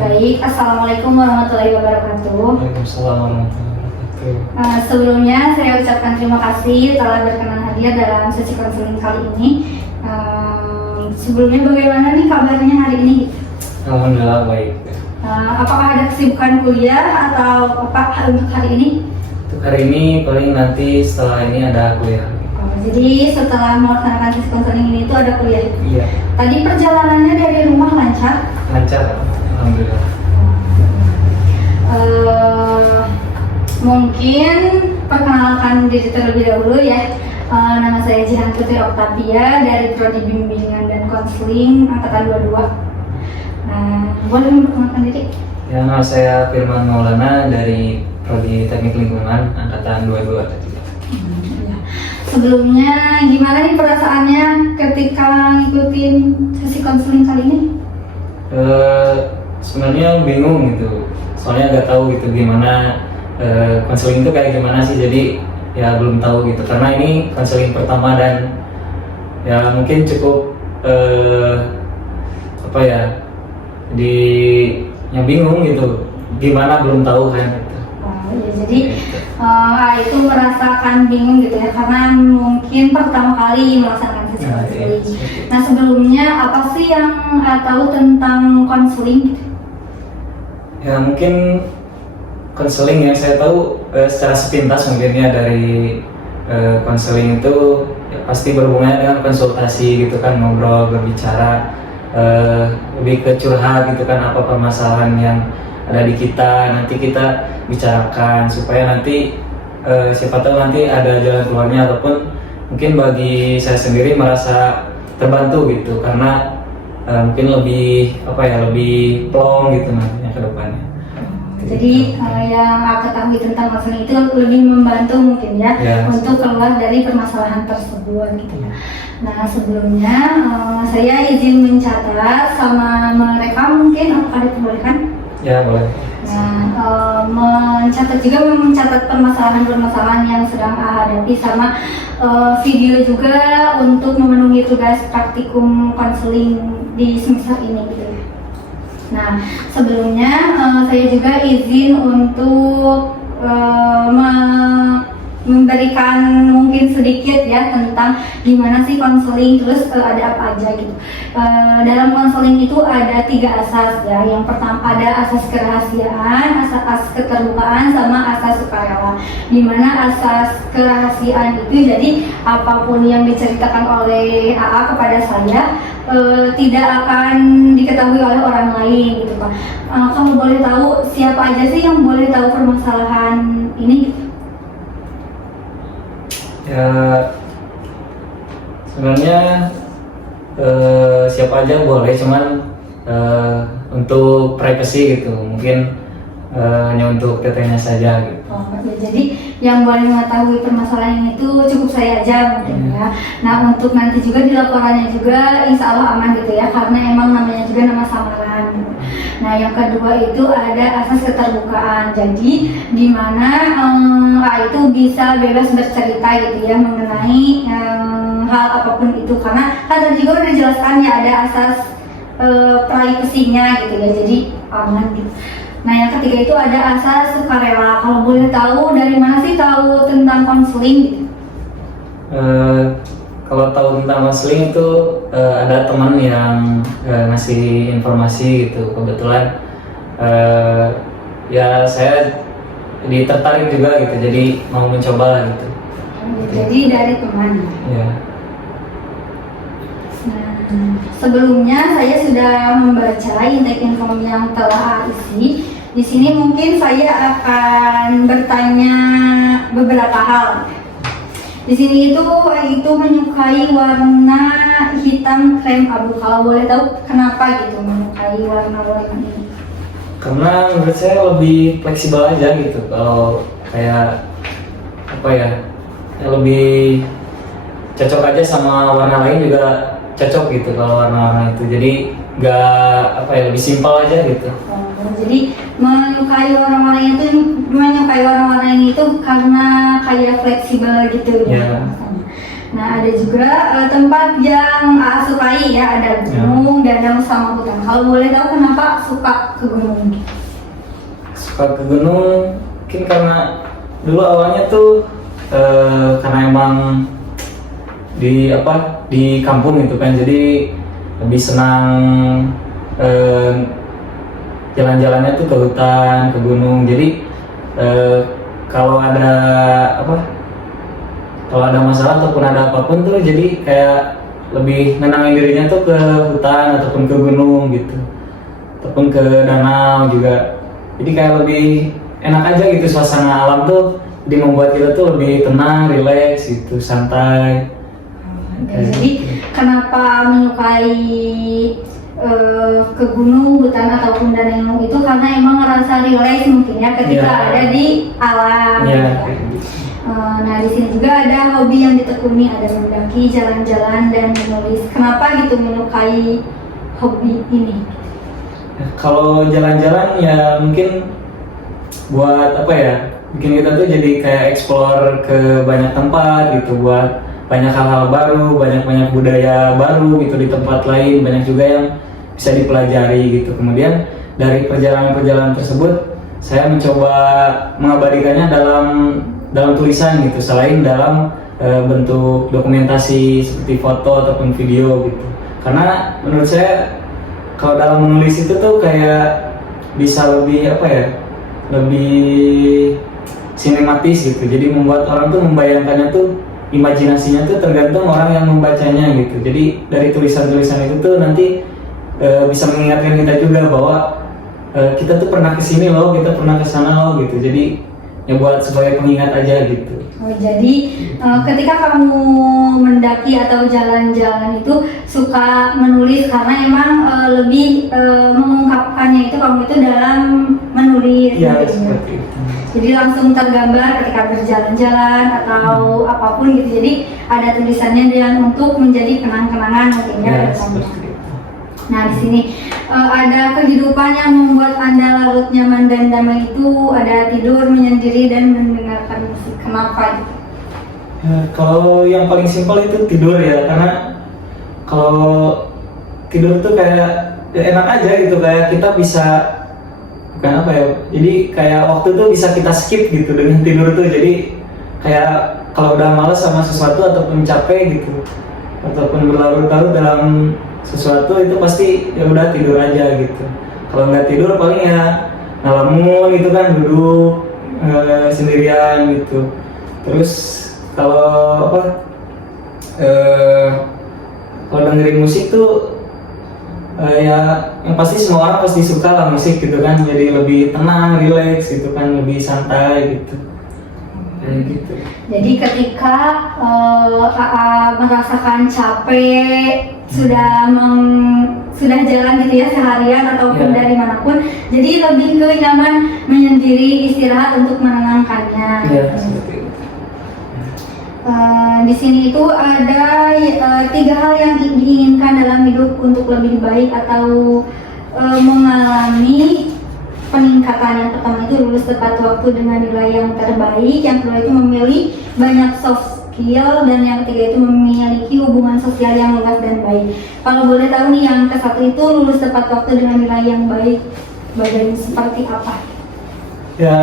Baik, Assalamualaikum warahmatullahi wabarakatuh. Waalaikumsalam warahmatullahi wabarakatuh. Sebelumnya saya ucapkan terima kasih telah berkenan hadir dalam sesi konseling kali ini. Sebelumnya bagaimana nih kabarnya hari ini? Alhamdulillah baik. Apakah ada kesibukan kuliah atau apa untuk hari ini? Untuk hari ini paling nanti setelah ini ada kuliah. Jadi setelah melaksanakan sesi konseling ini itu ada kuliah. Iya. Tadi perjalanannya dari rumah lancar? Lancar, alhamdulillah. Mungkin perkenalkan diri terlebih dahulu ya. Nama saya Jihan Putri Oktavia dari Prodi Bimbingan dan Konseling Angkatan 22. Boleh memperkenalkan diri? Ya, nama saya Firman Maulana dari Prodi Teknik Lingkungan Angkatan 22 tadi. Ya. Sebelumnya gimana nih perasaannya ketika ngikutin sesi konseling kali ini? Sebenarnya bingung gitu, soalnya nggak tahu gitu gimana konseling itu kayak gimana sih, jadi ya belum tahu gitu karena ini konseling pertama dan ya mungkin cukup apa ya, jadi yang bingung gitu gimana, belum tahu kan gitu. Ya, jadi itu merasakan bingung gitu ya karena mungkin pertama kali melaksanakan sesi konseling. Nah sebelumnya apa sih yang tahu tentang konseling? Ya mungkin konseling yang saya tahu secara sepintas mungkinnya dari konseling itu ya, pasti berhubungan dengan konsultasi gitu kan, ngobrol, berbicara, lebih ke curhat gitu kan, apa permasalahan yang ada di kita, nanti kita bicarakan supaya nanti siapa tahu nanti ada jalan keluarnya, ataupun mungkin bagi saya sendiri merasa terbantu gitu karena mungkin lebih apa ya, lebih plong gitu nantinya ke depannya. Jadi yang aku ketahui tentang konseling itu lebih membantu mungkin ya, untuk keluar dari permasalahan tersebut gitu ya. Nah sebelumnya saya izin mencatat sama merekam, mungkin apakah diperbolehkan? Ya boleh. Nah mencatat permasalahan-permasalahan yang sedang hadapi, sama video juga untuk memenuhi tugas praktikum konseling di semester ini gitu ya. Nah sebelumnya saya juga izin untuk memberikan mungkin sedikit ya tentang gimana sih konseling, terus ada apa aja gitu. Dalam konseling itu ada 3 asas ya. Yang pertama ada asas kerahasiaan, asas keterbukaan, sama asas sukarela. Dimana asas kerahasiaan itu jadi apapun yang diceritakan oleh AA kepada saya tidak akan diketahui oleh orang lain gitu Pak. Kamu boleh tahu siapa aja sih yang boleh tahu permasalahan ini? Ya sebenarnya siapa aja boleh, cuman untuk privacy gitu mungkin hanya untuk tetehnya saja gitu. Jadi yang boleh mengetahui permasalahan itu cukup saya aja mungkin ya. Nah untuk nanti juga di laporannya juga insya Allah aman gitu ya, karena emang namanya juga nama samaran. Nah yang kedua itu ada asas keterbukaan, jadi dimana itu bisa bebas bercerita gitu ya mengenai hal apapun itu, karena kan tadi juga udah dijelaskan ya ada asas privasinya gitu ya, jadi aman gitu. Nah yang ketiga itu ada asas sukarela. Kalau boleh tahu dari mana sih tahu tentang konseling gitu? Kalau tahu tentang konseling itu ada teman yang ngasih informasi gitu, kebetulan ya saya tertarik juga gitu, jadi mau mencoba lah gitu. Jadi dari teman. Ya. Sebelumnya saya sudah membaca intake inform yang telah isi. Di sini mungkin saya akan bertanya beberapa hal. Di sini itu menyukai warna hitam krem abu. Kalau boleh tahu kenapa gitu menyukai warna-warna ini? Karena menurut saya lebih fleksibel aja gitu. Kalau kayak apa ya, lebih cocok aja sama warna lain juga cocok gitu kalau warna-warna itu, jadi nggak apa ya, lebih simpel aja gitu. Jadi menyukai warna-warna ini itu karena kayak fleksibel gitu ya. Nah, ada juga tempat yang sukai ya, ada gunung, danau sama hutan. Kalau boleh tahu kenapa suka ke gunung? Suka ke gunung mungkin karena dulu awalnya tuh karena emang di kampung gitu kan, jadi lebih senang jalan-jalannya tuh ke hutan, ke gunung. Jadi kalau ada masalah ataupun ada apapun tuh jadi kayak lebih nenangin dirinya tuh ke hutan ataupun ke gunung gitu, ataupun ke danau juga. Jadi kayak lebih enak aja gitu, suasana alam tuh jadi membuat kita tuh lebih tenang, rileks gitu, santai. Jadi kenapa menyukai ke gunung, hutan ataupun danau itu karena emang ngerasa rileks mungkin ya ketika ada di alam. Nah, di sini juga ada hobi yang ditekuni, ada mendaki, jalan-jalan, dan menulis. Kenapa gitu menyukai hobi ini? Kalau jalan-jalan ya mungkin buat bikin kita tuh jadi kayak explore ke banyak tempat gitu, buat banyak hal-hal baru, banyak budaya baru gitu di tempat lain, banyak juga yang bisa dipelajari gitu. Kemudian dari perjalanan-perjalanan tersebut saya mencoba mengabadikannya dalam tulisan gitu, selain dalam bentuk dokumentasi seperti foto ataupun video gitu. Karena menurut saya kalau dalam menulis itu tuh kayak bisa lebih lebih sinematis gitu. Jadi membuat orang tuh membayangkannya tuh, imajinasinya tuh tergantung orang yang membacanya gitu. Jadi dari tulisan-tulisan itu tuh nanti bisa mengingatkan kita juga bahwa kita tuh pernah kesini loh, kita pernah kesana loh gitu. Jadi ya buat sebagai pengingat aja gitu. Jadi ketika kamu mendaki atau jalan-jalan itu suka menulis karena emang lebih mengungkapkannya itu kamu itu dalam menulis. Iya, seperti itu. Jadi langsung tergambar ketika berjalan-jalan atau apapun gitu. Jadi ada tulisannya dan untuk menjadi kenang-kenangan mungkin ya. Nah, di sini ada kehidupan yang membuat Anda larut nyaman dan damai itu, ada tidur, menyendiri, dan mendengarkan musik. Kenapa gitu? Kalau yang paling simpel itu tidur ya, karena kalau tidur tuh kayak enak aja gitu, kayak kita bisa jadi kayak waktu tuh bisa kita skip gitu dengan tidur tuh. Jadi kayak kalau udah males sama sesuatu ataupun capek gitu, ataupun berlarut-larut dalam sesuatu itu pasti ya udah tidur aja gitu. Kalau nggak tidur paling ya ngelamun gitu kan, duduk sendirian gitu. Terus kalau kalau dengerin musik tuh ya yang pasti semua orang pasti suka lah musik gitu kan, jadi lebih tenang, rileks gitu kan, lebih santai gitu. Gitu. Jadi ketika merasakan capek sudah jalan gitu ya seharian ataupun dari manapun, jadi lebih ke nyaman menyendiri, istirahat untuk menenangkannya. Seperti itu. Di sini itu ada 3 hal yang diinginkan dalam hidup untuk lebih baik atau mengalami peningkatan. Yang pertama itu lulus tepat waktu dengan nilai yang terbaik, yang kedua itu memilih banyak soft skill, dan yang ketiga itu memiliki hubungan sosial yang luas dan baik. Kalau boleh tahu nih, yang ke-1 itu lulus tepat waktu dengan nilai yang baik, bagian seperti apa? Ya,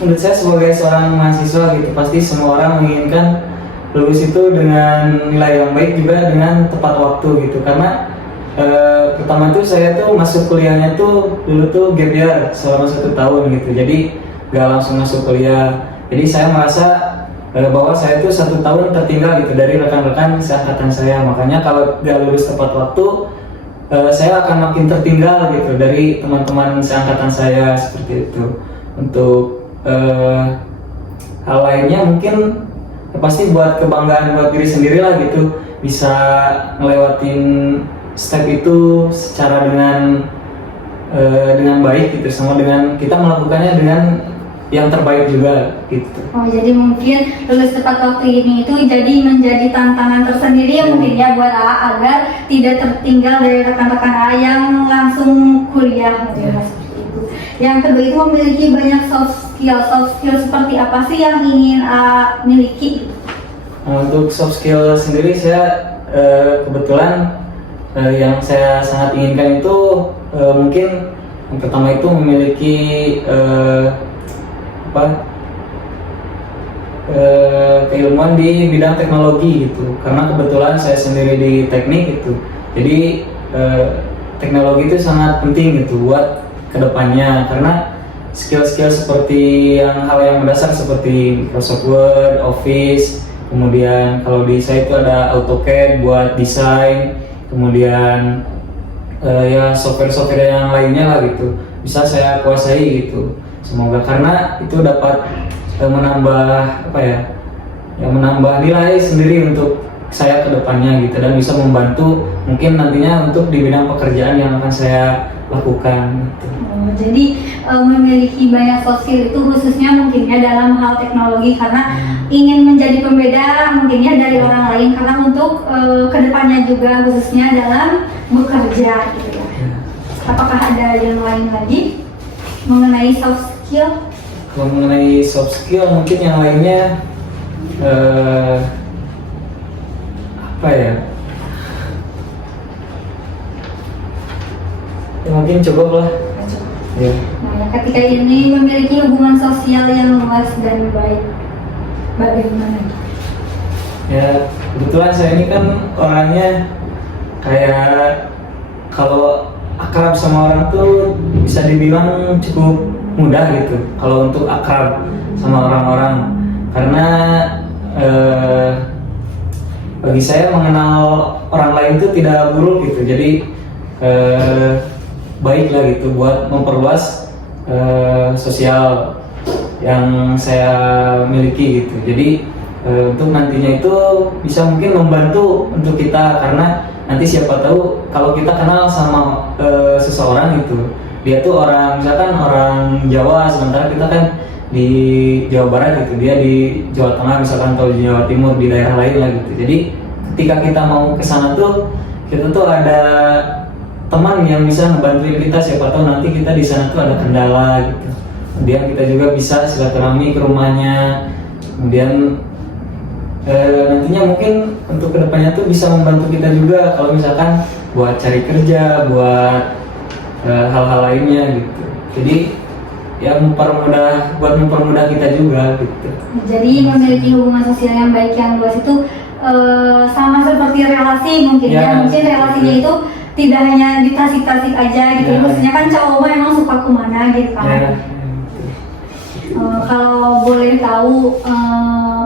menurut saya sebagai seorang mahasiswa gitu, pasti semua orang menginginkan lulus itu dengan nilai yang baik juga dengan tepat waktu gitu. Karena pertama tuh saya tuh masuk kuliahnya tuh dulu tuh gap year selama 1 tahun gitu, jadi gak langsung masuk kuliah. Jadi saya merasa bahwa saya tuh 1 tahun tertinggal gitu dari rekan-rekan seangkatan saya. Makanya kalau gak lulus tepat waktu, saya akan makin tertinggal gitu dari teman-teman seangkatan saya, seperti itu. Untuk hal lainnya mungkin pasti buat kebanggaan buat diri sendiri lah gitu, bisa ngelewatin step itu secara dengan baik gitu, sama dengan kita melakukannya dengan yang terbaik juga gitu. Jadi mungkin lulus tepat waktu ini itu menjadi tantangan tersendiri ya mungkin ya buat AA agar tidak tertinggal dari rekan-rekan AA yang langsung kuliah seperti itu. Yang kedua itu memiliki banyak soft skill seperti apa sih yang ingin AA miliki? Untuk soft skill sendiri saya kebetulan yang saya sangat inginkan itu mungkin yang pertama itu memiliki keilmuan di bidang teknologi gitu, karena kebetulan saya sendiri di teknik gitu, jadi teknologi itu sangat penting gitu buat kedepannya, karena skill-skill seperti hal yang mendasar seperti Microsoft Word, Office, kemudian kalau di saya itu ada AutoCAD buat desain, kemudian ya software-software yang lainnya lah gitu bisa saya kuasai gitu. Semoga karena itu dapat menambah menambah nilai sendiri untuk saya ke depannya gitu, dan bisa membantu mungkin nantinya untuk di bidang pekerjaan yang akan saya lakukan gitu. Jadi memiliki banyak soft skill itu khususnya mungkinnya dalam hal teknologi, karena ingin menjadi pembeda mungkinnya dari orang lain, karena untuk kedepannya juga khususnya dalam bekerja gitu ya. Apakah ada yang lain lagi mengenai soft skill? Kalau mengenai soft skill mungkin yang lainnya ya mungkin cukup lah. Ya. Nah, ketika ini memiliki hubungan sosial yang luas dan baik, bagaimana? Ya kebetulan saya ini kan orangnya kayak kalau akrab sama orang tuh bisa dibilang cukup mudah gitu kalau untuk akrab sama orang-orang, karena bagi saya mengenal orang lain itu tidak buruk gitu, jadi baik lah gitu buat memperluas sosial yang saya miliki gitu. Jadi untuk nantinya itu bisa mungkin membantu untuk kita, karena nanti siapa tahu kalau kita kenal sama seseorang itu, dia tuh orang misalkan orang Jawa, sementara kita kan di Jawa Barat gitu, dia di Jawa Tengah misalkan, atau di Jawa Timur, di daerah lain lah gitu. Jadi ketika kita mau ke sana tuh kita tuh ada teman yang bisa ngebantuin kita, siapa tahu nanti kita di sana tuh ada kendala gitu. Kemudian kita juga bisa silaturahmi ke rumahnya. Kemudian nantinya mungkin untuk kedepannya tuh bisa membantu kita juga kalau misalkan buat cari kerja, buat hal-hal lainnya gitu. Jadi ya mempermudah kita juga gitu. Jadi memiliki hubungan sosial yang baik yang luas itu sama seperti relasi mungkin ya. Mungkin relasinya itu tidak hanya di tasik-tasik aja gitu. Maksudnya kan cowok mah emang suka kemana gitu kan. Kalau boleh tahu,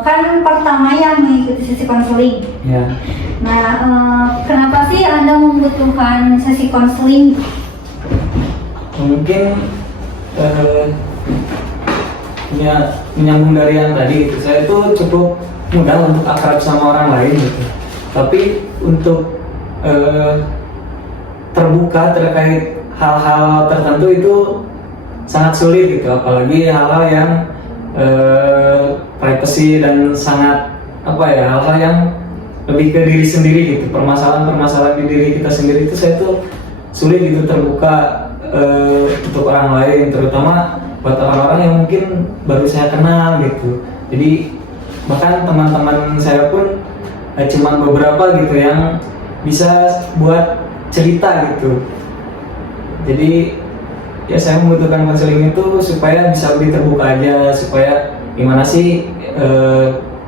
kan pertama yang mengikuti sesi konseling. Nah, kenapa sih Anda membutuhkan sesi konseling? Mungkin menyambung dari yang tadi gitu. Saya tuh cukup mudah untuk akrab sama orang lain gitu. Tapi untuk terbuka terkait hal-hal tertentu itu sangat sulit gitu, apalagi hal-hal yang privacy dan sangat hal-hal yang lebih ke diri sendiri gitu, permasalahan di diri kita sendiri itu saya tuh sulit gitu terbuka untuk orang lain, terutama buat orang-orang yang mungkin baru saya kenal gitu. Jadi bahkan teman-teman saya pun cuman beberapa gitu yang bisa buat cerita gitu. Jadi ya saya membutuhkan konseling itu supaya bisa lebih terbuka aja, supaya gimana sih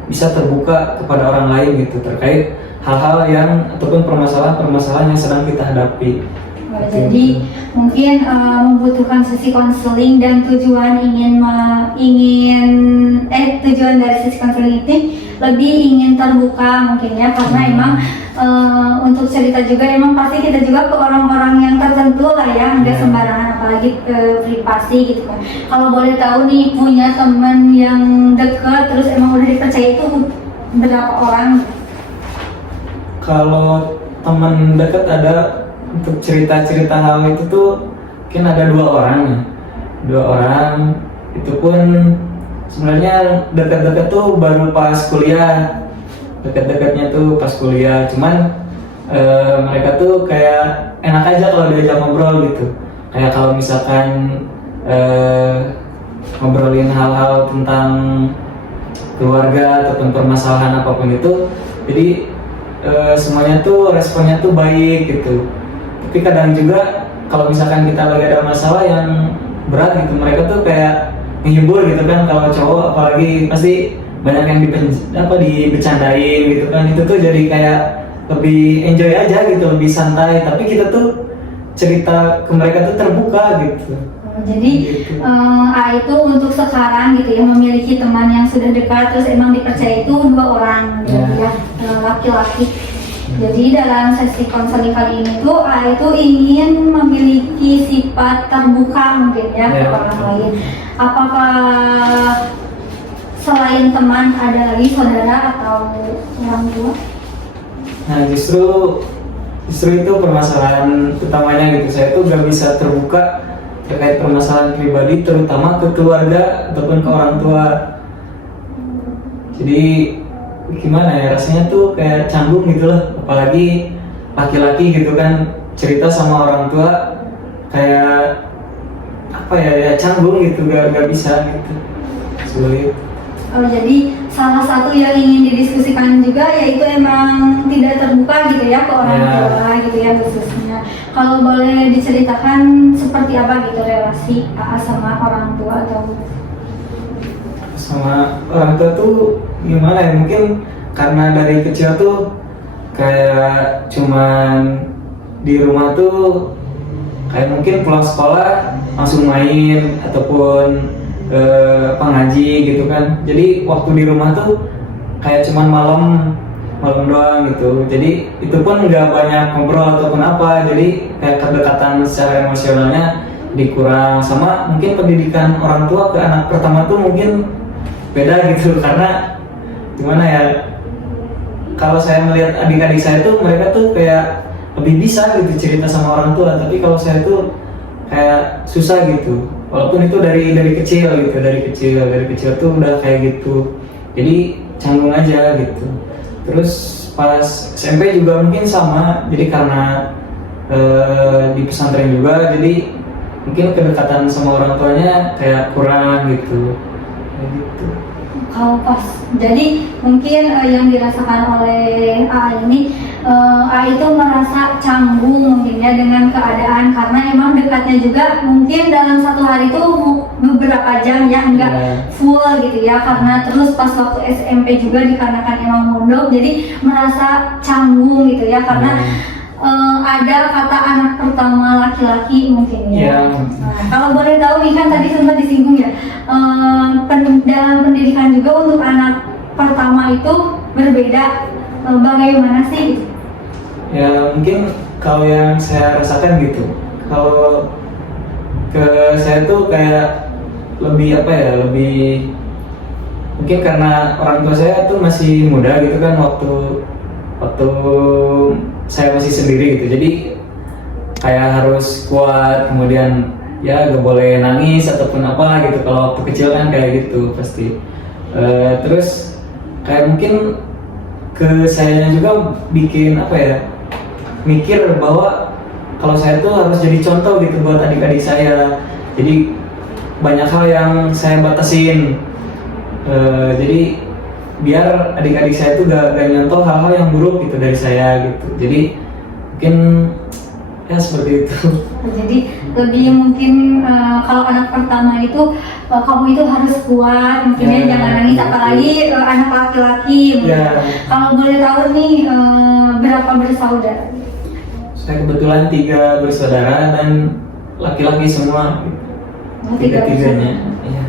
bisa terbuka kepada orang lain gitu terkait hal-hal yang ataupun permasalahan yang sedang kita hadapi. Jadi mungkin membutuhkan sesi konseling, dan tujuan tujuan dari sesi konseling itu lebih ingin terbuka mungkin ya, karena emang untuk cerita juga emang pasti kita juga ke orang-orang yang tertentu lah ya, nggak sembarangan, apalagi privasi gitu kan. Kalau boleh tahu nih, punya teman yang dekat terus emang udah dipercaya itu berapa orang? Kalau teman dekat ada, untuk cerita-cerita hal itu tuh mungkin ada 2 orang itu pun sebenarnya dekat-dekat tuh baru pas kuliah, dekat-dekatnya tuh pas kuliah, cuman mereka tuh kayak enak aja kalau diajak ngobrol gitu, kayak kalau misalkan ngobrolin hal-hal tentang keluarga ataupun permasalahan apapun itu, jadi semuanya tuh responnya tuh baik gitu. Tapi kadang juga kalau misalkan kita lagi ada masalah yang berat gitu, mereka tuh kayak menghibur gitu kan. Kalau cowok apalagi pasti banyak yang dibecandain gitu kan. Itu tuh jadi kayak lebih enjoy aja gitu, lebih santai. Tapi kita tuh cerita ke mereka tuh terbuka gitu. Jadi Gitu. A itu untuk sekarang gitu ya, memiliki teman yang sudah dekat terus emang dipercaya itu 2 orang gitu ya, laki-laki. Jadi dalam sesi konseling kali ini tuh A itu ingin memiliki sifat terbuka mungkin ya ke orang lain. Apakah selain teman ada lagi saudara atau orang tua? Nah justru itu permasalahan utamanya gitu. Saya tuh gak bisa terbuka terkait permasalahan pribadi, terutama ke keluarga ataupun ke orang tua. Jadi gimana ya, rasanya tuh kayak canggung gitu loh, apalagi laki-laki gitu kan cerita sama orang tua, kayak apa ya canggung gitu, gak bisa gitu, sulit. Oh, jadi salah satu yang ingin didiskusikan juga yaitu emang tidak terbuka gitu ya ke orang tua gitu ya khususnya. Kalau boleh diceritakan seperti apa gitu relasi AA sama orang tua atau Sama orang tua tuh gimana ya, mungkin karena dari kecil tuh kayak cuman di rumah tuh kayak mungkin pulang sekolah langsung main ataupun ngaji gitu kan. Jadi waktu di rumah tuh kayak cuman malam doang gitu. Jadi itu pun nggak banyak ngobrol ataupun apa. Jadi kayak kedekatan secara emosionalnya dikurang. Sama mungkin pendidikan orang tua ke anak pertama tuh mungkin beda gitu, karena gimana ya, kalau saya melihat adik-adik saya tuh mereka tuh kayak lebih bisa gitu cerita sama orang tua, tapi kalau saya tuh kayak susah gitu. Walaupun itu dari kecil gitu, dari kecil tuh udah kayak gitu. Jadi canggung aja gitu. Terus pas SMP juga mungkin sama. Jadi karena di pesantren juga, jadi mungkin kedekatan sama orang tuanya kayak kurang gitu. Kayak gitu. kalau pas jadi mungkin yang dirasakan oleh A ini A itu merasa canggung mungkin ya dengan keadaan karena emang dekatnya juga mungkin dalam satu hari itu beberapa jam ya enggak full gitu ya, karena terus pas waktu SMP juga dikarenakan emang mondok jadi merasa canggung gitu ya karena ada kata anak pertama laki-laki mungkin ya. Nah, kalau boleh tahu nih kan tadi sempat disinggung ya, dalam pendidikan juga untuk anak pertama itu berbeda, bagaimana sih? Ya mungkin kalau yang saya rasakan gitu, kalau ke saya tuh kayak lebih apa ya, lebih mungkin karena orang tua saya tuh masih muda gitu kan, waktu saya masih sendiri gitu, jadi kayak harus kuat, kemudian ya gak boleh nangis ataupun apa gitu. Kalau waktu kecil kan kayak gitu pasti. Terus kayak mungkin ke sayanya juga bikin apa ya, mikir bahwa kalau saya tuh harus jadi contoh gitu buat adik-adik saya. Jadi banyak hal yang saya batasin. Jadi biar adik-adik saya tuh gak nyontoh hal-hal yang buruk gitu dari saya gitu. Jadi mungkin ya seperti itu. Jadi lebih mungkin kalau anak pertama itu kamu itu harus kuat, mungkin ya jangan nangis, apalagi anak laki-laki. Kalau boleh tahu nih berapa bersaudara? Saya kebetulan 3 bersaudara dan laki-laki semua. Tiga-tiganya. Iya.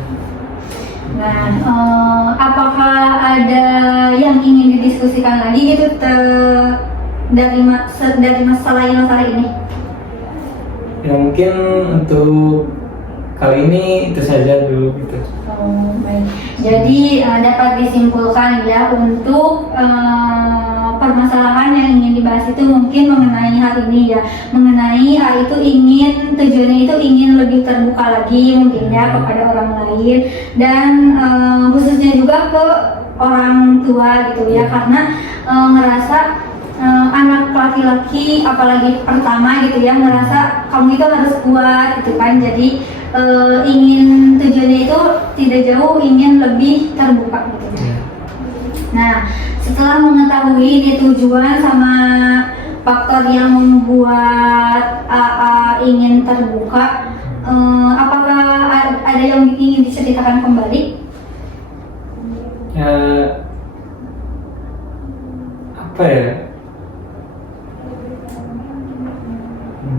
Nah, apakah ada yang ingin didiskusikan lagi gitu dari masalah ini? Ya mungkin untuk kali ini itu saja dulu gitu. Oh, baik. Jadi dapat disimpulkan ya untuk permasalahan yang ingin dibahas itu mungkin mengenai hal ini ya, mengenai itu tujuannya itu ingin lebih terbuka lagi mungkin ya kepada orang lain dan khususnya juga ke orang tua gitu ya, karena ngerasa anak laki-laki apalagi pertama gitu ya, ngerasa kamu itu harus kuat gitu kan, jadi ingin tujuannya itu tidak jauh, ingin lebih terbuka gitu. Nah, setelah mengetahui ini tujuan sama faktor yang membuat AA ingin terbuka, apakah ada yang ingin diceritakan kembali? Ya, apa ya?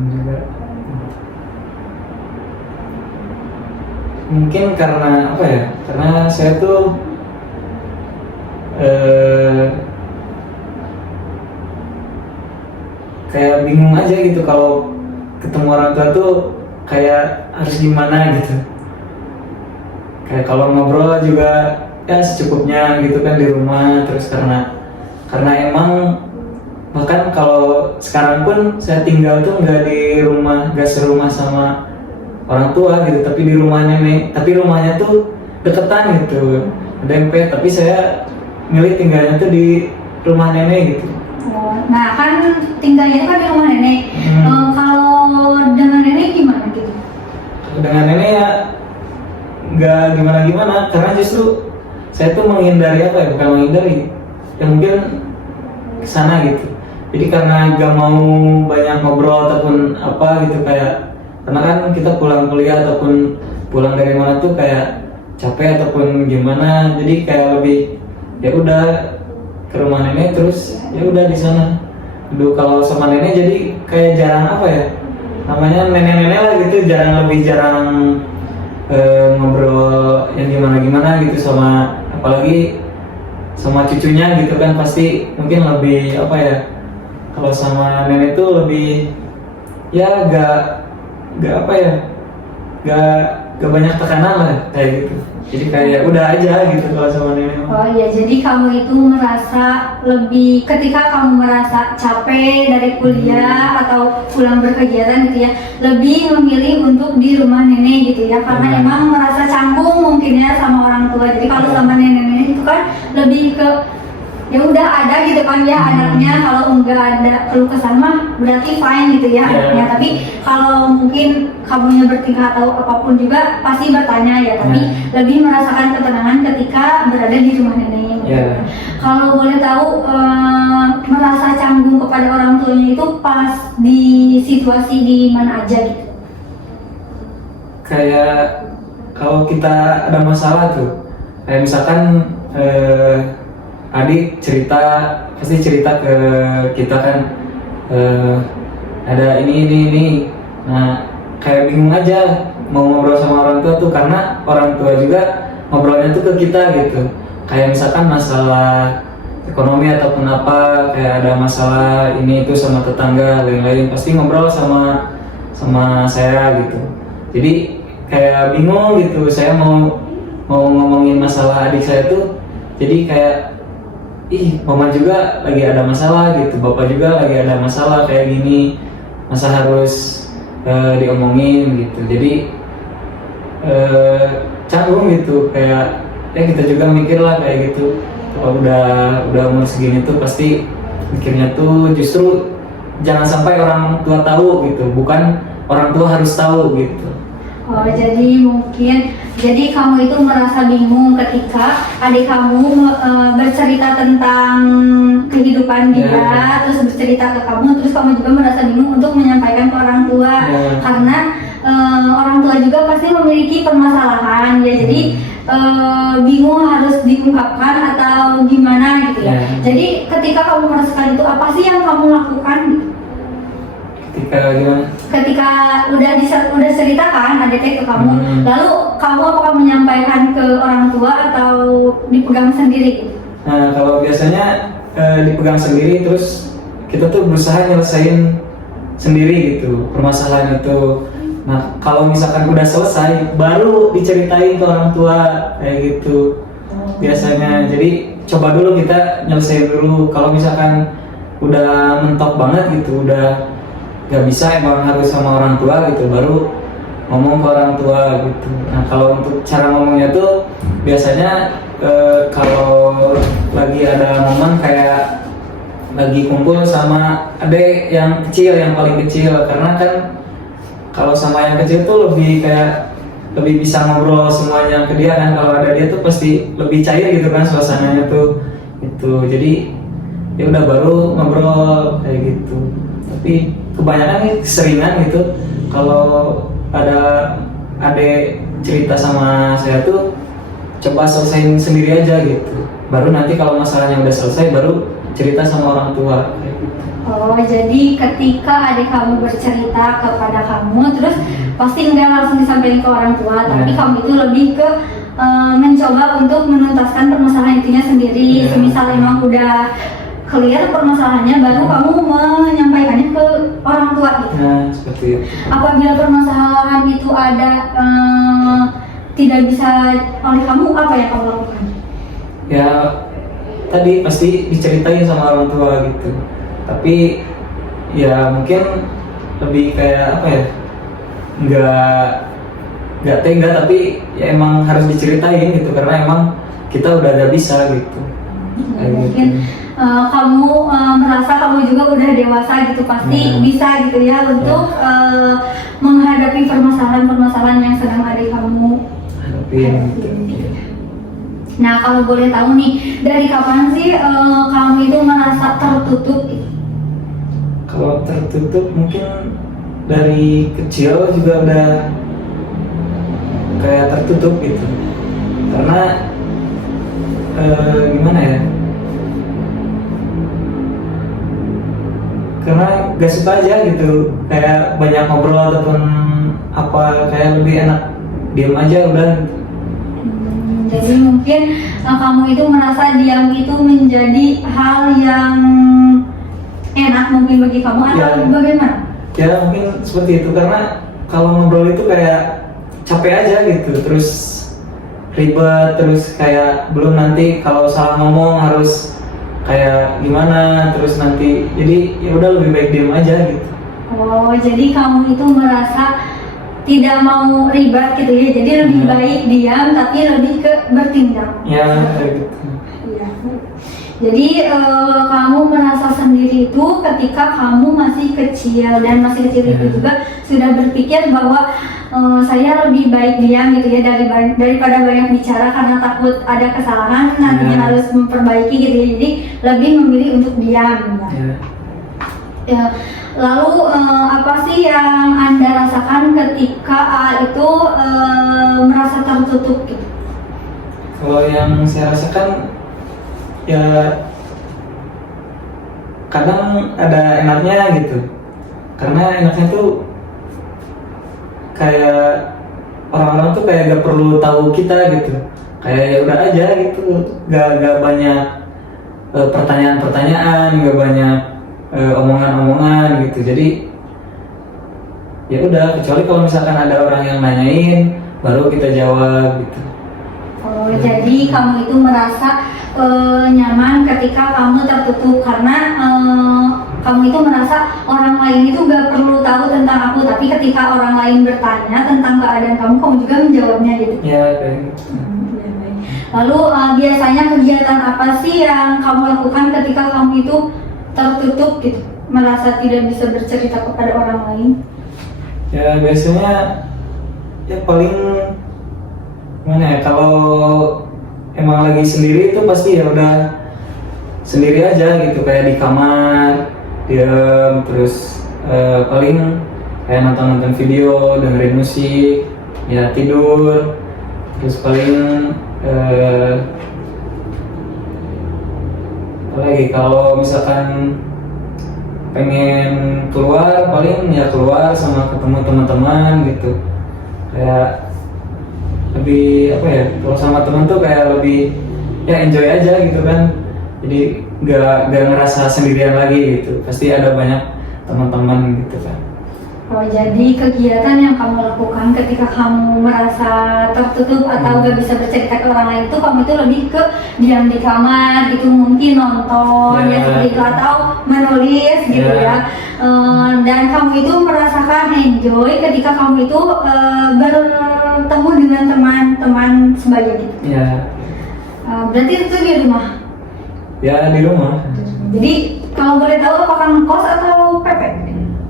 Juga mungkin karena apa ya? Karena saya tuh kayak bingung aja gitu kalau ketemu orang tua tuh kayak harus gimana gitu. Kayak kalau ngobrol juga ya secukupnya gitu kan di rumah, terus karena emang bahkan kalau sekarang pun saya tinggal tuh nggak di rumah, nggak serumah sama orang tua gitu, tapi di rumah nenek. Tapi rumahnya tuh deketan gitu, dempet. Tapi saya milih tinggalnya tuh di rumah nenek gitu. Nah kan tinggalnya kan di rumah nenek. Kalau dengan nenek gimana gitu? Dengan nenek ya nggak gimana-gimana, karena justru saya tuh menghindari apa ya, bukan menghindari, ya mungkin kesana gitu. Jadi karena gak mau banyak ngobrol ataupun apa gitu, kayak karena kan kita pulang kuliah ataupun pulang dari mana tuh kayak capek ataupun gimana, jadi kayak lebih ya udah ke rumah nenek, terus ya udah di sana. Dulu kalau sama nenek jadi kayak jarang apa ya, namanya nenek-nenek lah gitu, jarang ngobrol yang gimana-gimana gitu, sama apalagi sama cucunya gitu kan, pasti mungkin lebih apa ya, kalau sama nenek tuh lebih ya gak apa ya, gak banyak tekanan lah kayak gitu. Jadi kayak udah aja gitu kalau sama nenek. Oh iya, jadi kamu itu merasa lebih ketika kamu merasa capek dari kuliah atau pulang berkegiatan gitu ya, lebih memilih untuk di rumah nenek gitu ya, karena emang merasa canggung mungkin ya sama orang tua. Jadi kalau sama nenek-nenek itu kan lebih ke ya udah ada gitu kan ya anaknya, kalau enggak ada keluh kesah mah berarti fine gitu ya anaknya. Tapi kalau mungkin kamunya bertingkah atau apapun juga pasti bertanya ya, tapi lebih merasakan ketenangan ketika berada di rumah neneknya gitu. Kalau boleh tahu, merasa canggung kepada orang tuanya itu pas di situasi di mana aja gitu? Kayak kalau kita ada masalah tuh, kayak misalkan adik pasti cerita ke kita kan, ada ini. Nah kayak bingung aja mau ngobrol sama orang tua tuh, karena orang tua juga ngobrolnya tuh ke kita gitu. Kayak misalkan masalah ekonomi ataupun apa, kayak ada masalah ini itu sama tetangga lain-lain, pasti ngobrol sama saya gitu. Jadi kayak bingung gitu, saya mau ngomongin masalah adik saya tuh, jadi kayak mama juga lagi ada masalah gitu, bapak juga lagi ada masalah kayak gini, masa harus diomongin gitu. Jadi canggung gitu, kayak kita juga mikir lah kayak gitu. Kalau udah umur segini tuh pasti mikirnya tuh justru jangan sampai orang tua tahu gitu, bukan orang tua harus tahu gitu. Oh, jadi kamu itu merasa bingung ketika adik kamu bercerita tentang kehidupan dia, terus bercerita ke kamu, terus kamu juga merasa bingung untuk menyampaikan ke orang tua, karena orang tua juga pasti memiliki permasalahan ya, jadi bingung harus diungkapkan atau gimana gitu ya. Jadi ketika kamu merasakan itu, apa sih yang kamu lakukan? Ketika udah ceritakan adiknya ke kamu, lalu kamu apakah menyampaikan ke orang tua atau dipegang sendiri? Nah kalau biasanya dipegang sendiri, terus kita tuh berusaha nyelesain sendiri gitu permasalahan itu. Nah kalau misalkan udah selesai, baru diceritain ke orang tua kayak gitu biasanya. Jadi coba dulu kita nyelesain dulu. Kalau misalkan udah mentok banget gitu, udah gak bisa emang harus sama orang tua gitu, baru ngomong ke orang tua gitu. Nah kalau untuk cara ngomongnya tuh biasanya kalau lagi ada momen kayak lagi kumpul sama adik yang kecil, yang paling kecil, karena kan kalau sama yang kecil tuh lebih kayak lebih bisa ngobrol semuanya ke dia kan. Kalau ada dia tuh pasti lebih cair gitu kan suasananya tuh itu. Jadi ya udah baru ngobrol kayak gitu. Tapi kebanyakan nih keseringan gitu kalau ada adek cerita sama saya tuh coba selesaiin sendiri aja gitu. Baru nanti kalau masalahnya udah selesai baru cerita sama orang tua kayak gitu. Oh, jadi ketika adik kamu bercerita kepada kamu, terus pasti nggak langsung disampaikan ke orang tua, tapi kamu itu lebih ke mencoba untuk menuntaskan permasalahan itunya sendiri. Semisal emang udah clear permasalahannya, baru kamu menyampaikannya ke orang tua gitu. Nah, seperti itu. Apabila permasalahan itu ada tidak bisa oleh kamu, apa yang kamu lakukan? Ya tadi pasti diceritain sama orang tua gitu. Tapi ya mungkin lebih kayak apa ya, nggak tega, tapi ya emang harus diceritain gitu karena emang kita udah gak bisa gitu. Mungkin kamu merasa kamu juga udah dewasa gitu, pasti bisa gitu ya untuk menghadapi permasalahan-permasalahan yang sedang adik kamu hadapin gitu. Nah, kalau boleh tahu nih, dari kapan sih kamu itu merasa tertutup gitu? Kalau tertutup mungkin dari kecil juga udah kayak tertutup gitu. Karena gimana ya? Karena gak suka aja gitu, kayak banyak ngobrol ataupun apa, kayak lebih enak diam aja udah. Jadi mungkin kamu itu merasa diam itu menjadi hal yang enak mungkin bagi kamu atau bagaimana? Ya mungkin seperti itu, karena kalau ngobrol itu kayak capek aja gitu, terus ribet, terus kayak belum nanti kalau salah ngomong harus kayak gimana, terus nanti jadi ya udah lebih baik diam aja gitu. Oh, jadi kamu itu merasa tidak mau ribet gitu ya, jadi lebih baik diam tapi lebih ke bertindak. Ya kayak gitu. Iya. Jadi kamu merasa sendiri itu ketika kamu masih kecil, dan masih kecil itu juga sudah berpikir bahwa saya lebih baik diam gitu ya daripada banyak bicara karena takut ada kesalahan nantinya harus memperbaiki gitu ya, jadi lebih memilih untuk diam. Ya. Lalu apa sih yang Anda rasakan ketika itu merasa tertutup gitu? Kalau yang saya rasakan ya kadang ada enaknya gitu, karena enaknya tuh kayak orang-orang tuh kayak gak perlu tahu kita gitu, kayak ya udah aja gitu, gak banyak pertanyaan-pertanyaan, gak banyak omongan-omongan gitu. Jadi ya udah, kecuali kalau misalkan ada orang yang nanyain baru kita jawab gitu. Oh, jadi kamu itu merasa nyaman ketika kamu tertutup karena kamu itu merasa orang lain itu gak perlu tahu tentang aku, tapi ketika orang lain bertanya tentang keadaan kamu juga menjawabnya gitu. Ya kayak gitu. Lalu biasanya kegiatan apa sih yang kamu lakukan ketika kamu itu tertutup gitu, merasa tidak bisa bercerita kepada orang lain? Ya biasanya ya paling gimana ya, kalau emang lagi sendiri itu pasti ya udah sendiri aja gitu, kayak di kamar diam, terus paling kayak nonton video, dengerin musik, ya tidur, terus paling apalagi kalau misalkan pengen keluar paling ya keluar sama ketemu teman-teman gitu, kayak lebih apa ya, kalau sama teman tuh kayak lebih ya enjoy aja gitu kan, jadi gak ngerasa sendirian lagi gitu, pasti ada banyak teman-teman gitu kan. Oh, jadi kegiatan yang kamu lakukan ketika kamu merasa tertutup atau gak bisa bercerita ke orang lain itu, kamu itu lebih ke diam di kamar gitu, mungkin nonton ya seperti itu, atau menulis gitu ya. Dan kamu itu merasakan enjoy ketika kamu itu bertemu dengan teman-teman sebaya gitu. Ya. Berarti itu di rumah? Ya di rumah. Jadi kalau boleh tahu apakah ngekos atau PP?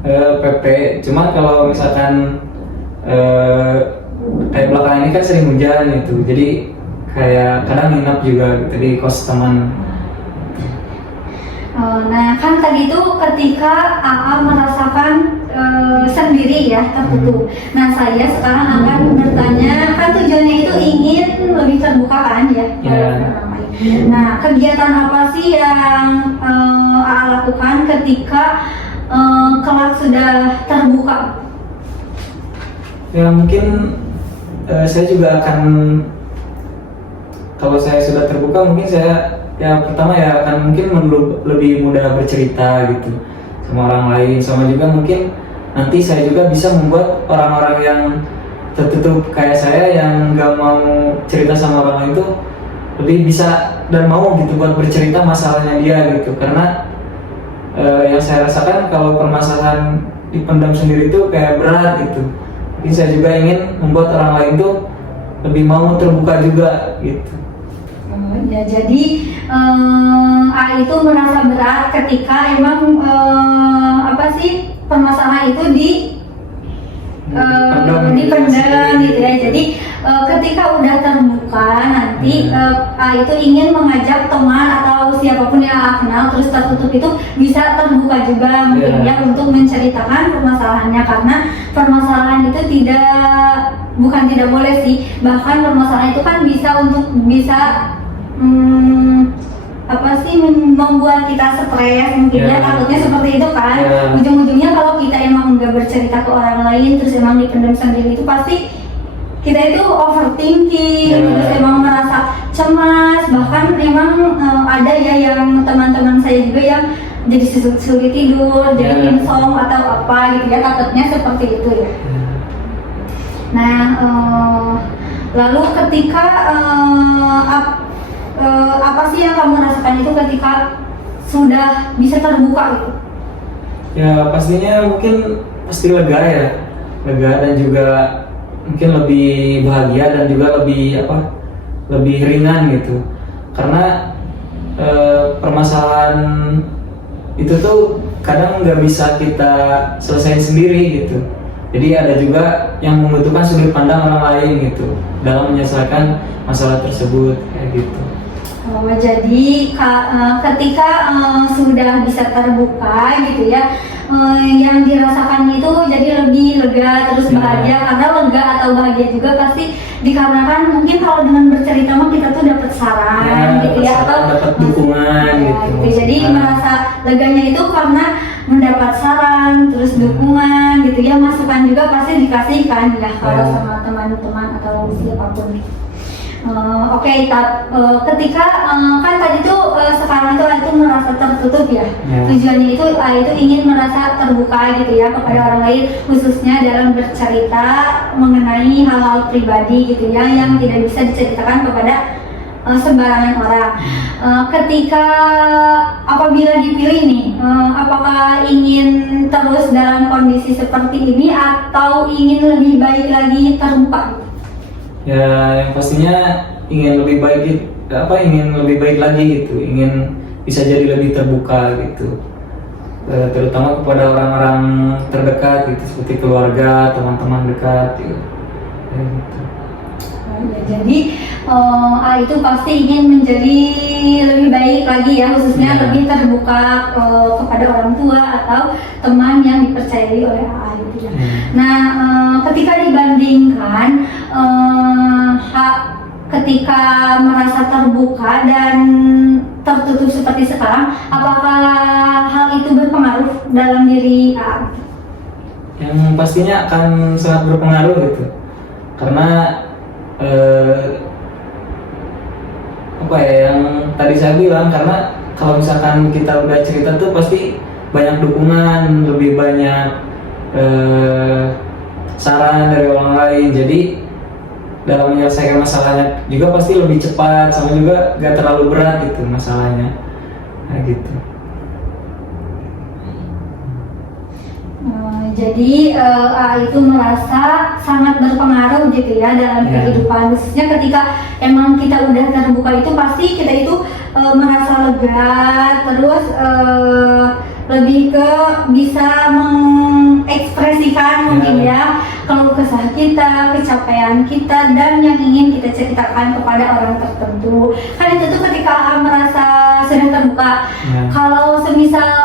PP, cuman kalau misalkan kayak kan sering hujan gitu, jadi kayak kadang nginap juga gitu di kos teman. Nah kan tadi itu ketika AA merasakan sendiri ya tertutup. Nah saya sekarang akan bertanya, kan tujuannya itu ingin lebih terbuka kan ya? Nah kegiatan apa sih yang AA lakukan ketika kelak sudah terbuka? Ya mungkin saya juga akan, kalau saya sudah terbuka mungkin saya ya pertama ya akan mungkin lebih mudah bercerita gitu sama orang lain, sama juga mungkin nanti saya juga bisa membuat orang-orang yang tertutup kayak saya yang nggak mau cerita sama orang lain itu lebih bisa dan mau gitu buat bercerita masalahnya dia gitu, karena yang saya rasakan kalau permasalahan dipendam sendiri itu kayak berat gitu. Mungkin saya juga ingin membuat orang lain tuh lebih mau terbuka juga gitu. Ya, jadi A itu merasa berat ketika emang apa sih permasalahan itu dipendam gitu ya. Jadi ketika udah terbuka nanti A itu ingin mengajak teman atau siapapun yang A kenal terus tertutup itu bisa terbuka juga mungkin ya untuk menceritakan permasalahannya, karena permasalahan itu bukan tidak boleh sih, bahkan permasalahan itu kan bisa apa sih membuat kita stres mungkin ya, takutnya seperti itu kan. Ujung-ujungnya kalau kita emang nggak bercerita ke orang lain terus emang dipendam sendiri itu pasti kita itu overthinking, terus emang merasa cemas, bahkan emang ada ya yang teman-teman saya juga yang jadi sulit tidur, jadi insomnia atau apa gitu ya, takutnya seperti itu ya. Nah lalu ketika apa sih yang kamu rasakan itu ketika sudah bisa terbuka gitu? Ya pastinya mungkin pasti lega ya, lega dan juga mungkin lebih bahagia dan juga lebih ringan gitu, karena permasalahan itu tuh kadang nggak bisa kita selesaiin sendiri gitu. Jadi ada juga yang membutuhkan sudut pandang orang lain gitu dalam menyelesaikan masalah tersebut kayak gitu. Jadi ketika sudah bisa terbuka gitu ya, yang dirasakan itu jadi lebih lega terus bahagia, karena lega atau bahagia juga pasti dikarenakan mungkin kalau dengan bercerita mah kita tuh dapat saran gitu ya, atau dapat dukungan gitu. Jadi merasa leganya itu karena mendapat saran terus dukungan gitu ya, masukan juga pasti dikasihkan ya kalau sama teman-teman atau siapapun. Ketika kan tadi tuh sekarang itu merasa tertutup ya. Tujuannya itu ingin merasa terbuka gitu ya kepada orang lain, khususnya dalam bercerita mengenai hal-hal pribadi gitu ya yang tidak bisa diceritakan kepada sembarangan orang. Ketika apabila dipilih nih, apakah ingin terus dalam kondisi seperti ini atau ingin lebih baik lagi terbuka? Ya yang pastinya ingin lebih baik lagi gitu, ingin bisa jadi lebih terbuka gitu, terutama kepada orang-orang terdekat gitu, seperti keluarga, teman-teman dekat gitu. Jadi itu pasti ingin menjadi lebih baik lagi ya, khususnya lebih terbuka kepada orang tua atau teman yang dipercayai oleh AA gitu ya. Nah ketika dibandingkan ketika merasa terbuka dan tertutup seperti sekarang, apakah hal itu berpengaruh dalam diri AA? Yang pastinya akan sangat berpengaruh gitu, karena yang tadi saya bilang, karena kalau misalkan kita udah cerita tuh pasti banyak dukungan, lebih banyak saran dari orang lain, jadi dalam menyelesaikan masalahnya juga pasti lebih cepat, sama juga gak terlalu berat gitu masalahnya, nah gitu. Jadi itu merasa sangat berpengaruh gitu ya dalam kehidupan, khususnya ketika emang kita udah terbuka itu pasti kita itu merasa lega, terus lebih ke bisa mengekspresikan mungkin ya keluh kesah kita, kecapean kita, dan yang ingin kita ceritakan kepada orang tertentu. Kan itu tuh ketika A merasa sedang terbuka. Kalau semisal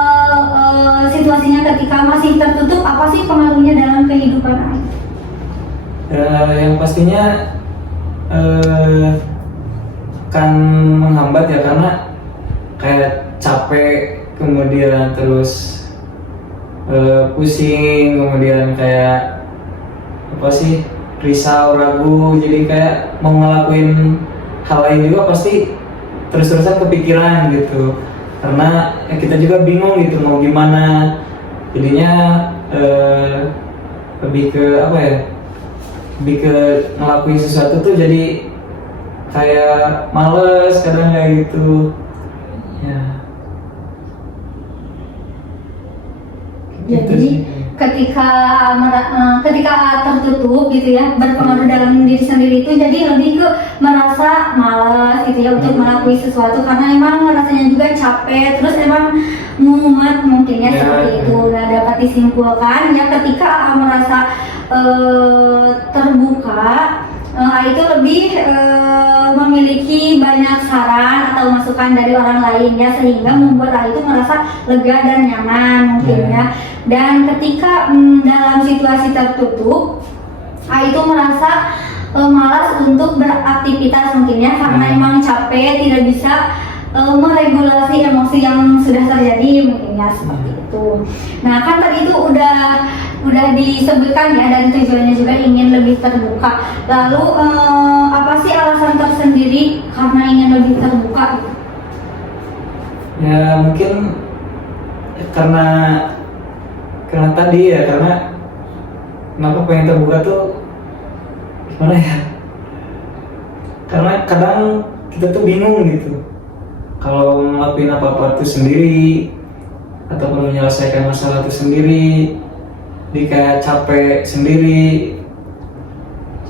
situasinya ketika masih tertutup, apa sih pengaruhnya dalam kehidupan A? Yang pastinya kan menghambat ya, karena kayak capek, kemudian terus pusing, kemudian kayak apa sih, risau, ragu, jadi kayak mau ngelakuin hal lain juga pasti terus-terusan kepikiran gitu, karena kita juga bingung gitu mau gimana, jadinya lebih ke apa ya, lebih ke ngelakuin sesuatu tuh jadi kayak males kadang kayak gitu ya. Jadi ketika tertutup gitu ya, berpengaruh dalam diri sendiri itu jadi lebih ke merasa malas gitu ya untuk melakukan sesuatu, karena emang rasanya juga capek, terus emang mumet mungkin ya, seperti itu. Nah, dapat disimpulkan ya ketika merasa terbuka, itu lebih memiliki banyak saran atau masukan dari orang lain ya, sehingga membuat itu merasa lega dan nyaman mungkin ya. Dan ketika dalam situasi tertutup, itu merasa malas untuk beraktivitas mungkin ya, karena emang capek, tidak bisa meregulasi emosi yang sudah terjadi mungkin ya, seperti itu. Nah, kan tadi itu udah disebutkan ya, dan tujuannya juga ingin lebih terbuka. Lalu apa sih alasan tersendiri karena ingin lebih terbuka? Ya mungkin karena tadi ya, karena kenapa pengen terbuka tuh gimana ya, karena kadang kita tuh bingung gitu kalau ngelakuin apa-apa tuh sendiri ataupun menyelesaikan masalah itu sendiri, jadi kayak capek sendiri,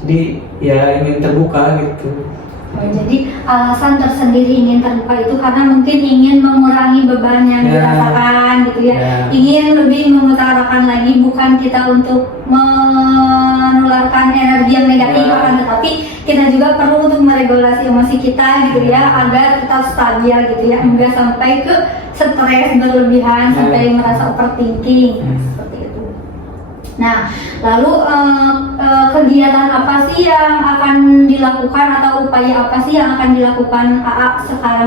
jadi ya ingin terbuka gitu. Jadi alasan tersendiri ingin terbuka itu karena mungkin ingin mengurangi beban yang dirasakan gitu ya. Ingin lebih mengutarakan lagi, bukan kita untuk menularkan energi yang negatif, tetapi kita juga perlu untuk meregulasi emosi kita gitu ya, agar tetap stabil gitu ya, enggak sampai ke stres berlebihan sampai merasa overthinking seperti itu. Nah, lalu kegiatan apa sih yang akan dilakukan atau upaya apa sih yang akan dilakukan AA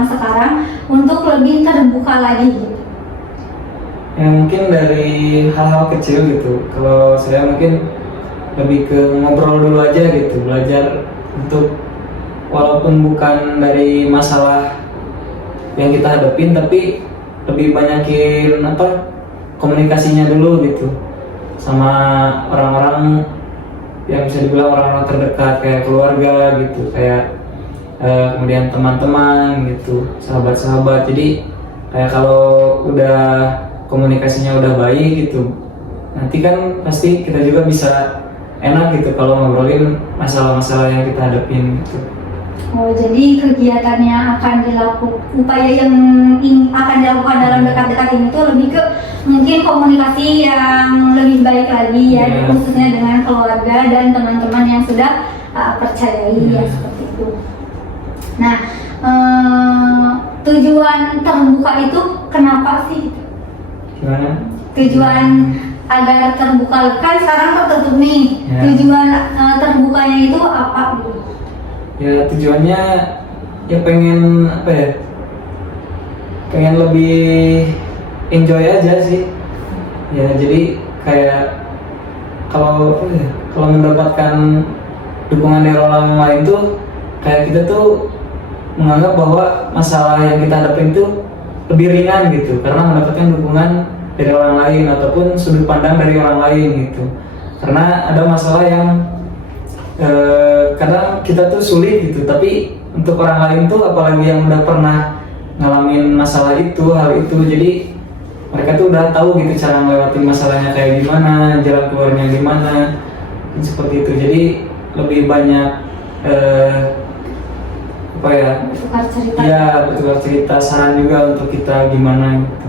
sekarang untuk lebih terbuka lagi gitu? Ya mungkin dari hal-hal kecil gitu. Kalau saya mungkin lebih ke ngobrol dulu aja gitu, belajar untuk walaupun bukan dari masalah yang kita hadapin, tapi lebih banyakin komunikasinya dulu gitu sama orang-orang yang bisa dibilang orang-orang terdekat, kayak keluarga gitu, kayak kemudian teman-teman gitu, sahabat-sahabat. Jadi kayak kalau udah komunikasinya udah baik gitu, nanti kan pasti kita juga bisa enak gitu kalau ngobrolin masalah-masalah yang kita hadapin gitu. Oh, jadi kegiatannya akan dilakukan, upaya yang akan dilakukan dalam dekat-dekat ini tuh lebih ke mungkin komunikasi yang lebih baik lagi ya, khususnya dengan keluarga dan teman-teman yang sudah percayai ya, seperti itu. Nah, tujuan terbuka itu kenapa sih? Gimana? Tujuan agar terbuka, kan sekarang tertutup nih. Tujuan terbukanya itu apa gitu? Ya tujuannya ya pengen pengen lebih enjoy aja sih ya, jadi kayak kalau mendapatkan dukungan dari orang lain tuh kayak kita tuh menganggap bahwa masalah yang kita hadapin tuh lebih ringan gitu, karena mendapatkan dukungan dari orang lain ataupun sudut pandang dari orang lain gitu. Karena ada masalah yang kadang kita tuh sulit gitu, tapi untuk orang lain tuh, apalagi yang udah pernah ngalamin masalah itu, hal itu, jadi mereka tuh udah tahu gitu cara ngelewatin masalahnya kayak gimana, jalan keluarnya gimana, seperti itu. Jadi lebih banyak bertukar cerita. Ya, bertukar cerita, saran juga untuk kita gimana gitu.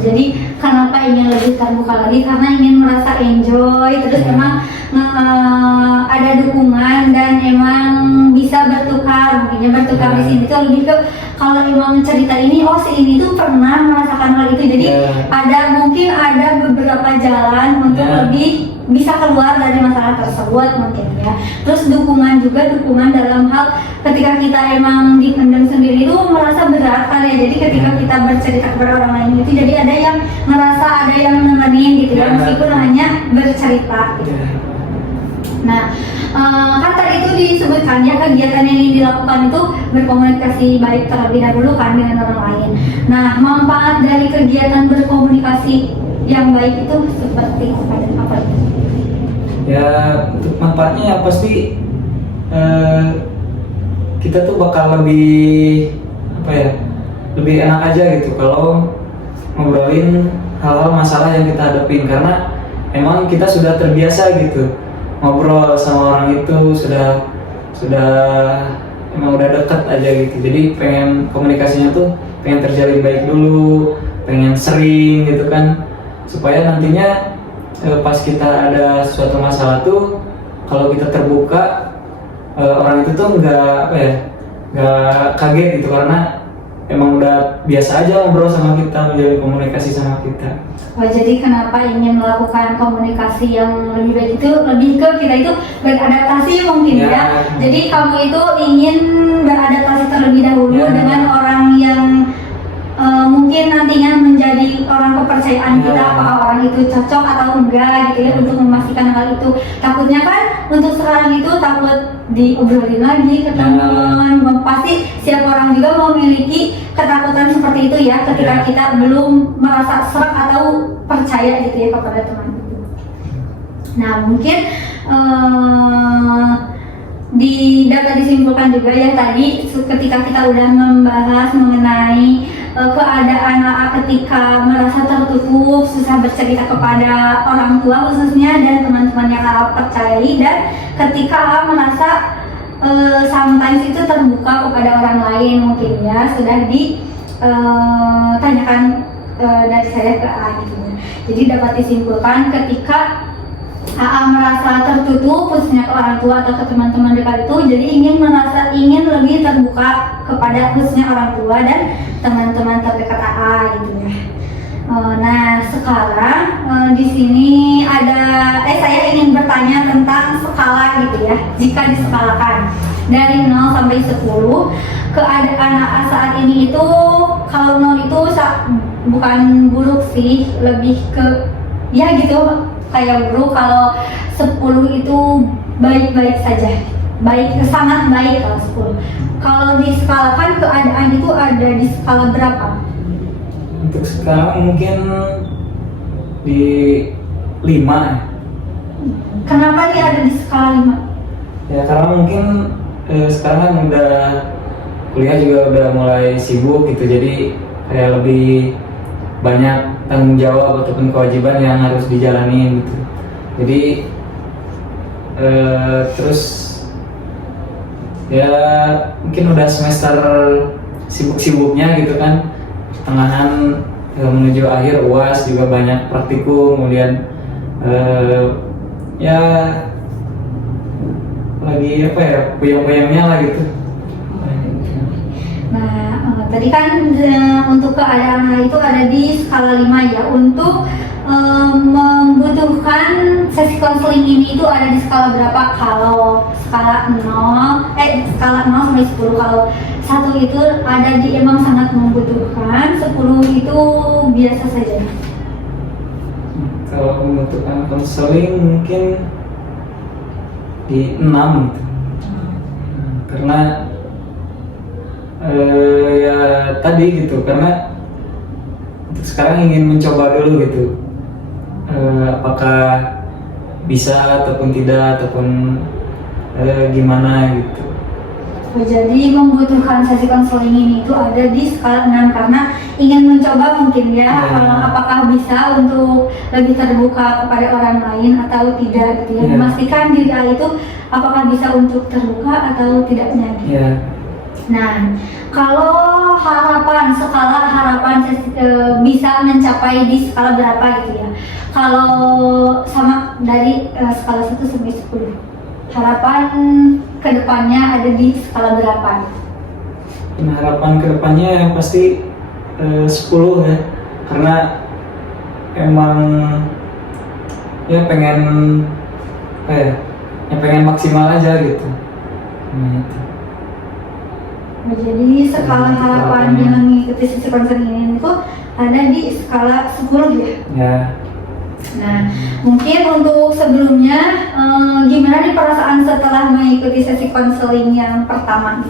Jadi kenapa ingin lebih terbuka lagi? Karena ingin merasa enjoy, terus emang ada dukungan dan emang bisa bertukar, mungkinnya bertukar di sini tuh lebih ke kalau emang cerita ini, oh si ini tuh pernah merasakan hal itu, jadi mungkin ada beberapa jalan untuk lebih bisa keluar dari masalah tersebut mungkin ya. Terus dukungan dalam hal ketika kita emang dipendam sendiri itu merasa berat kan ya, jadi ketika kita bercerita kepada orang lain itu jadi ada yang ngerasa, ada yang nemenin gitu ya, meskipun hanya bercerita gitu. Nah, kan tadi itu disebutkan ya kegiatan yang ingin dilakukan itu berkomunikasi baik terlebih dahulu kan dengan orang lain. Nah, manfaat dari kegiatan berkomunikasi yang baik itu seperti apa itu? Ya, untuk manfaatnya ya pasti kita tuh bakal lebih lebih enak aja gitu kalau ngobrolin hal-hal masalah yang kita hadapin, karena emang kita sudah terbiasa gitu ngobrol sama orang itu, sudah emang udah dekat aja gitu. Jadi pengen komunikasinya tuh pengen terjalin baik dulu, pengen sering gitu kan, supaya nantinya pas kita ada suatu masalah tuh kalau kita terbuka, orang itu tuh nggak kaget gitu, karena emang udah biasa aja ngobrol sama kita, menjalin komunikasi sama kita. Oh, jadi kenapa ingin melakukan komunikasi yang lebih baik itu lebih ke kita itu beradaptasi mungkin ya. Jadi kamu itu ingin beradaptasi terlebih dahulu dengan orang yang mungkin nantinya menjadi orang kepercayaan kita, apakah orang itu cocok atau enggak gitu ya, untuk memastikan hal itu. Takutnya kan untuk sekarang itu takut diobrolin lagi ke teman, pasti siapa orang juga memiliki ketakutan seperti itu ya ketika kita belum merasa serak atau percaya gitu ya kepada teman itu. Nah, mungkin dapat disimpulkan juga ya tadi ketika kita udah membahas mengenai keadaan ketika merasa tertutup, susah bercerita kepada orang tua khususnya dan teman-teman yang percayai, dan ketika merasa sometimes itu terbuka kepada orang lain mungkin ya, sudah ditanyakan dari saya ke A gitu. Jadi dapat disimpulkan ketika AA merasa tertutup khususnya ke orang tua atau ke teman-teman dekat itu, jadi ingin lebih terbuka kepada khususnya orang tua dan teman-teman terdekat AA gitu ya. Nah, sekarang di sini saya ingin bertanya tentang skala gitu ya. Jika diskalakan dari 0 sampai 10, keadaan AA saat ini itu kalau 0 itu bukan buruk sih, lebih ke ya gitu kayak buruk, kalau 10 itu baik-baik saja, sangat baik kalau 10. Kalau diskalakan keadaan itu ada di skala berapa? Untuk sekarang mungkin di 5. Kenapa dia ada di skala 5? Ya karena mungkin sekarang kan udah kuliah juga udah mulai sibuk gitu, jadi kayak lebih banyak tanggung jawab ataupun kewajiban yang harus dijalani gitu. Jadi terus ya mungkin udah semester sibuk-sibuknya gitu kan, pertengahan menuju akhir UAS juga banyak praktikum, kemudian ya lagi puyeng-puyengnya lah gitu. Nah, tadi kan untuk keadaan itu ada di skala 5 ya. Untuk membutuhkan sesi konseling ini itu ada di skala berapa? Kalau skala 0 sampai 10, kalau 1 itu ada di emang sangat membutuhkan, 10 itu biasa saja. Kalau membutuhkan konseling mungkin di 6 gitu. Karena ya tadi gitu, karena untuk sekarang ingin mencoba dulu gitu, apakah bisa ataupun tidak, ataupun gimana gitu. Jadi membutuhkan sesi konseling ini itu ada di skala 6 karena ingin mencoba mungkin ya, apakah bisa untuk lebih terbuka kepada orang lain atau tidak gitu ya. Memastikan diri A itu apakah bisa untuk terbuka atau tidaknya gitu. Nah, kalau skala harapan bisa mencapai di skala berapa gitu ya? Kalau sama dari skala 1 sampai 10, harapan kedepannya ada di skala berapa? Nah, harapan kedepannya yang pasti 10 ya, karena emang ya pengen pengen maksimal aja gitu. Nah, itu. Nah, jadi skala harapan yang mengikuti sesi konseling ini itu ada di skala 10 ya? Ya. Nah, mungkin untuk sebelumnya gimana nih perasaan setelah mengikuti sesi konseling yang pertama?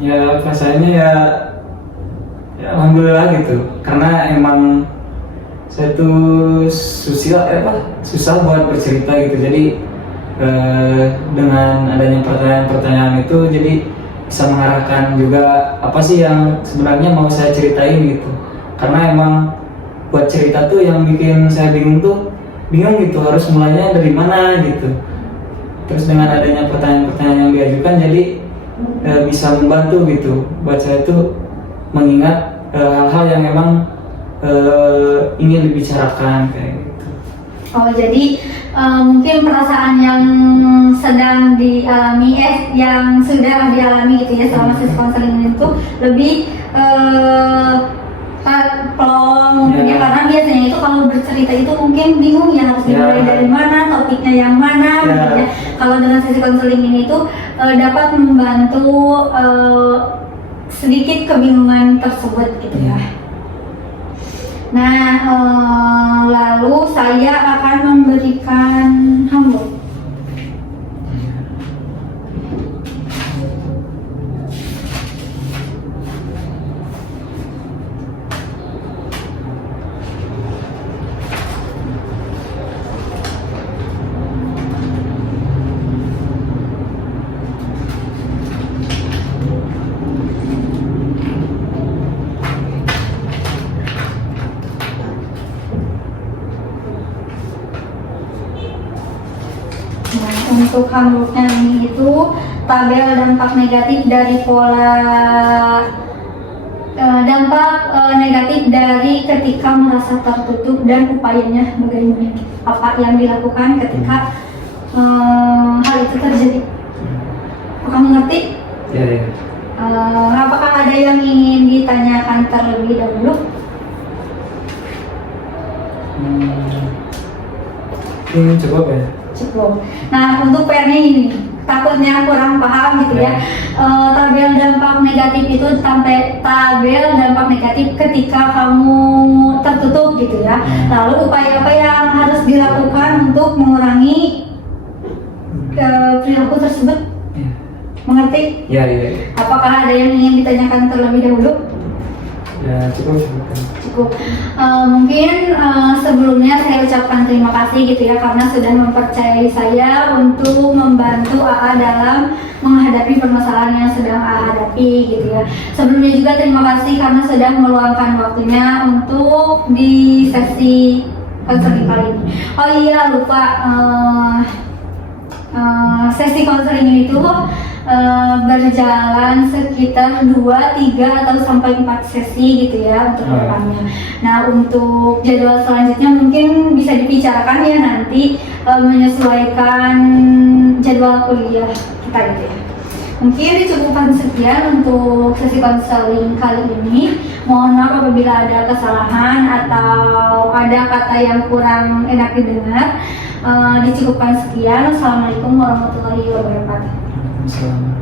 Ya perasaannya ya alhamdulillah gitu, karena emang saya tuh susah buat bercerita gitu, jadi dengan adanya pertanyaan-pertanyaan itu jadi bisa mengarahkan juga apa sih yang sebenarnya mau saya ceritain gitu, karena emang buat cerita tuh yang bikin saya bingung gitu harus mulainya dari mana gitu. Terus dengan adanya pertanyaan-pertanyaan yang diajukan jadi bisa membantu gitu buat saya tuh mengingat hal-hal yang emang ingin dibicarakan kayak gitu. Oh, jadi mungkin perasaan yang sedang dialami, yang sudah dialami gitu ya selama sesi konseling itu lebih plong mungkin ya, karena biasanya itu kalau bercerita itu mungkin bingung ya harus dimulai dari mana, topiknya yang mana gitu ya. Kalau dengan sesi konseling ini tuh dapat membantu sedikit kebingungan tersebut gitu ya. Nah, lalu saya akan memberikan handuk. Nah, untuk handuknya ini itu tabel dampak negatif dari pola negatif dari ketika merasa tertutup dan upayanya bagaimana, apa yang dilakukan ketika hal itu terjadi. Apakah mengerti? Ya. Apakah ada yang ingin ditanyakan terlebih dahulu? Cukup ya. Cukup. Nah, untuk PR-nya ini takutnya kurang paham gitu ya. Tabel dampak negatif itu sampai tabel dampak negatif ketika kamu tertutup gitu ya. Lalu upaya apa yang harus dilakukan untuk mengurangi perilaku tersebut? Mengerti? Ya. Apakah ada yang ingin ditanyakan terlebih dahulu? Ya, cukup. Mungkin sebelumnya saya ucapkan terima kasih gitu ya, karena sudah mempercayai saya untuk membantu AA dalam menghadapi permasalahan yang sedang AA hadapi gitu ya. Sebelumnya juga terima kasih karena sudah meluangkan waktunya untuk di sesi konseling kali ini. Oh iya, lupa, sesi konseling ini tuh berjalan sekitar 2, 3 atau sampai 4 sesi gitu ya untuk depannya. Nah, untuk jadwal selanjutnya mungkin bisa dibicarakan ya nanti menyesuaikan jadwal kuliah kita gitu ya. Mungkin dicukupkan sekian untuk sesi konseling kali ini. Mohon maaf apabila ada kesalahan atau ada kata yang kurang enak didengar. Dicukupkan sekian. Assalamualaikum warahmatullahi wabarakatuh. Assalamualaikum.